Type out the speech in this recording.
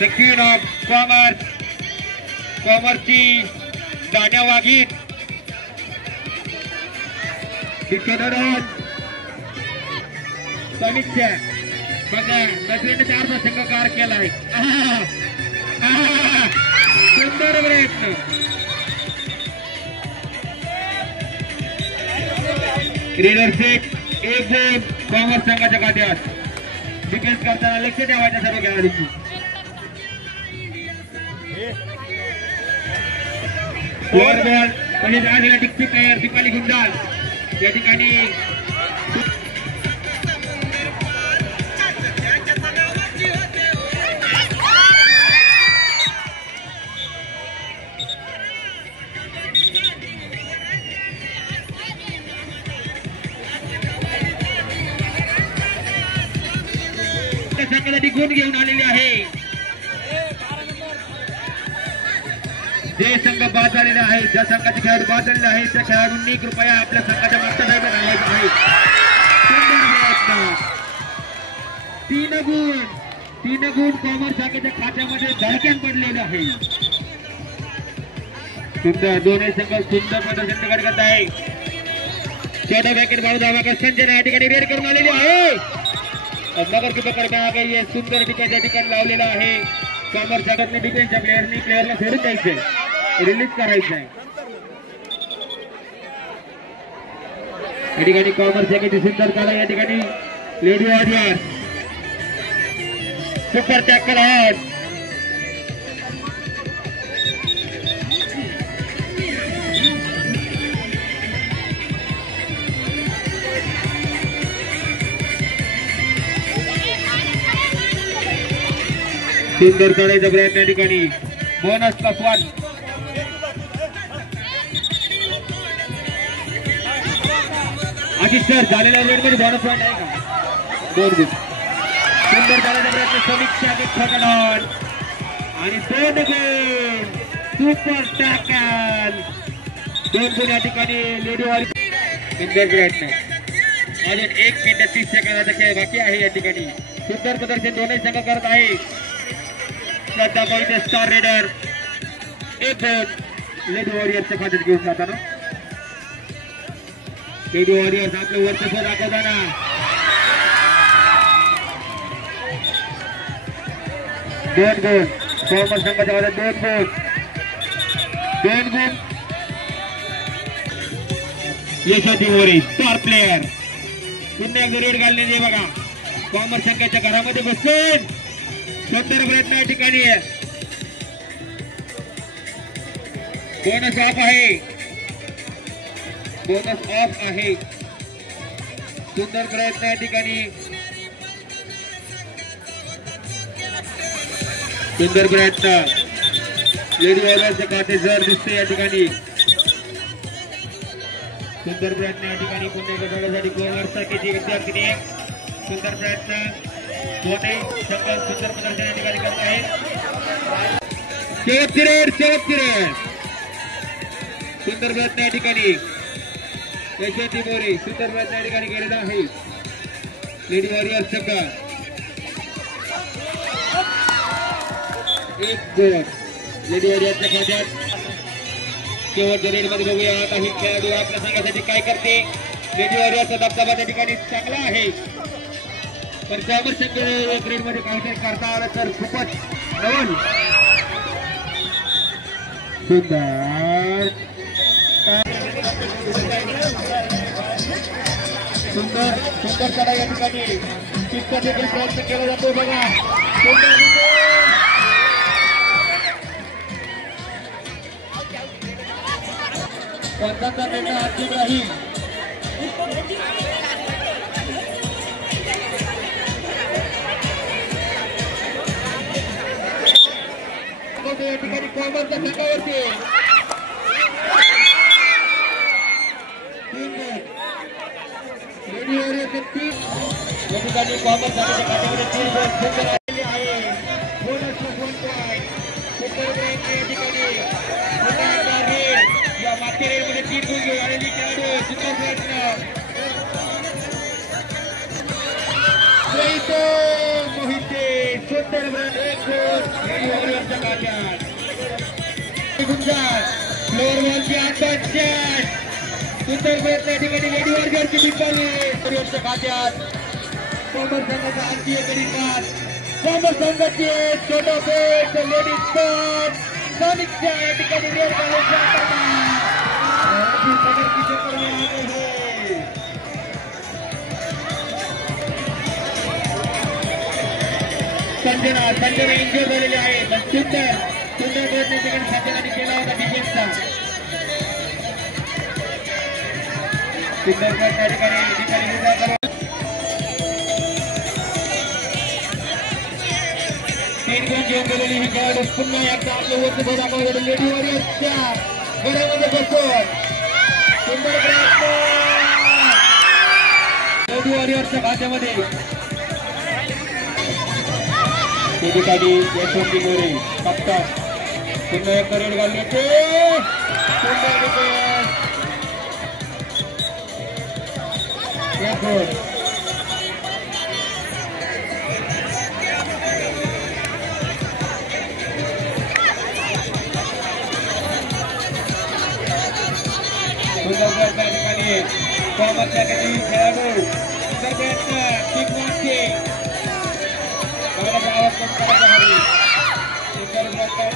The queen of commerce, कॉमर्सची दाण्या वाघीत समीक्षा बघा नजरेने 4 संघ कार केलाय. सुंदर प्रयत्न. रीडर सेट 1 गोल कॉमर्स संघाच्या खात्यात. डिफेन्स करताना लक्ष ठेवायचं सर्व खेळाडूंनी. बॉल पहिले झालेला टिकटी प्लेयर दीपाली गुंडाल या ठिकाणी संघासाठी गुण घेऊन आलेले आहे. जे संघ बाद झालेला आहे, ज्या संघाचे खेळाडू बाद झालेले आहे त्या खेळाडूंनी कृपया आपल्या संघाच्या मागच्या घालायचं आहे. 3 गुण कॉमर्स शाखेच्या खात्यामध्ये धडक्यान पडलेले आहे. सुंदर दोन्ही संघ सुंदर प्रदर्शन करत आहे. छोटा बॅकेट बाळू धावाकर संजय या ठिकाणी रेड करून आलेली आहे. नगर की पकड में आ गई है. सुंदर टिकाच्या ठिकाणी लावलेला आहे. कॉमर्स शाखेने डिफेन्सच्या प्लेयरला सोडून द्यायचंय, रिलीज करायचंय. या ठिकाणी कॉमर्स शाखेची सुंदर काढा. या ठिकाणी लेडी वॉरियर सुपर टॅकल आहे. सुंदर काढायचा प्रयत्न. या ठिकाणी बोनस +1. आशिष सर झालेल्या रेडमध्ये बोनस पॉईंट आहे का? 2 गुण. सुंदर काढायचा प्रयत्न. समीक्षा ठोकडान आणि 2 गुण. Super tackle. 2 गुण या ठिकाणी लेडीवारी. सुंदर प्रयत्न. अजून 1 मिनिट 30 सेकंदाचा खेळ बाकी आहे. या ठिकाणी सुंदर प्रदर्शन दोन्ही संघ करत आहे. श्रद्धा मोहिते स्टार रेडर 1 गोल लेडी वॉरियर्सच्या खात्यात घेऊन जाताना. लेडी वॉरियर्स आपलं वर्चस्व दाखवताना 2 गोल कॉमर्स संघाच्या खात्यात. 2 गोल 2 गुण. यशवंती मोरे स्टार प्लेयर पुन्हा रेड घालणे दे बघा. कॉमर्स संघाच्या घरामध्ये बसून सुंदर प्रयत्न. या ठिकाणी बोनस ऑफ आहे. बोनस ऑफ आहे. सुंदर प्रयत्न. या ठिकाणी सुंदर प्रयत्न. लेडी वॉरियर्सचे खाते जर दिसते. या ठिकाणी सुंदर प्रयत्न. या ठिकाणी पुन्हा गटासाठी कॉमर्स शाखेची विद्यार्थिनी सुंदर प्रयत्न. दोन्ही संघ सुंदर प्रदर्शन या ठिकाणी करत आहेत. शेवटची रेड. सुंदर प्रयत्न या ठिकाणी यशवंती मोरे सुंदर प्रयत्न या ठिकाणी केलेला आहे. लेडी वॉरियर्स संघ 1 गोल लेडी वॉरियर्सच्या खात्यात. शेवटच्या रेडमध्ये बघूया काही खेळाडू आपल्या संघासाठी काय करते. लेडी वॉरियर्सचा दबदबा त्या ठिकाणी चांगला आहे, पण कॉमर्स संघ ग्रेडमध्ये काहीतरी करता आलं तर खूपच नवल. सुंदर सुंदर चढा या ठिकाणी चित्त देखील प्रयत्न केला जातो बघा. पंचांचा निर्णय अंतिम राहील. या ठिकाणी कॉमर्सच्या संघावरती या ठिकाणी कॉमर्स संघाच्या खात्यामध्ये 3 गोल सुंदर आलेले आहे. Bonus +1 point. सुंदर प्रयत्न या ठिकाणी या मागच्या रेडमध्ये 3 गुण घेऊन आलेली खेळाडू. सुंदर प्रयत्न. मोहिते सुंदर 1 गोल लेडी वॉरियर्सच्या खात्यात. फ्लोअर बॉलची आत्महत्या. सुंदर प्रयत्न या ठिकाणी लेडी वॉरियर्सची बिपाली वॉरियर्सच्या खात्यात. कॉमर्स संघाचा आणखी एक गडी बाद. कॉमर्स संघाची छोटा बेट लेडीज स्पॉट समीक्षा या ठिकाणी रेड घालून संजना इंजर झालेले आहे. सुंदर प्रयत्न ठिकाणी संजनाने केला होता डिफेन्सचा. सुंदर प्रयत्न ठिकाणी तीन गुण घेऊन गेलेली ही खेळाडू पुन्हा एकदा आपले वरती दाखवले लेडी वॉरियर्सच्या गड्यामध्ये बसून सुंदर प्रयत्न लेडी वॉरियर्सच्या खात्यामध्ये. त्या ठिकाणी यशवंती गोरे कप्तान पुन्हा एक रेड घालले ते सुंदर एक गोल. सुंदर प्रयत्न या ठिकाणी कॉमर्सच्या खेळाडू सुंदर प्रयत्न किक मारते. आवाज कमी करायचा हवी. सुंदर प्रयत्न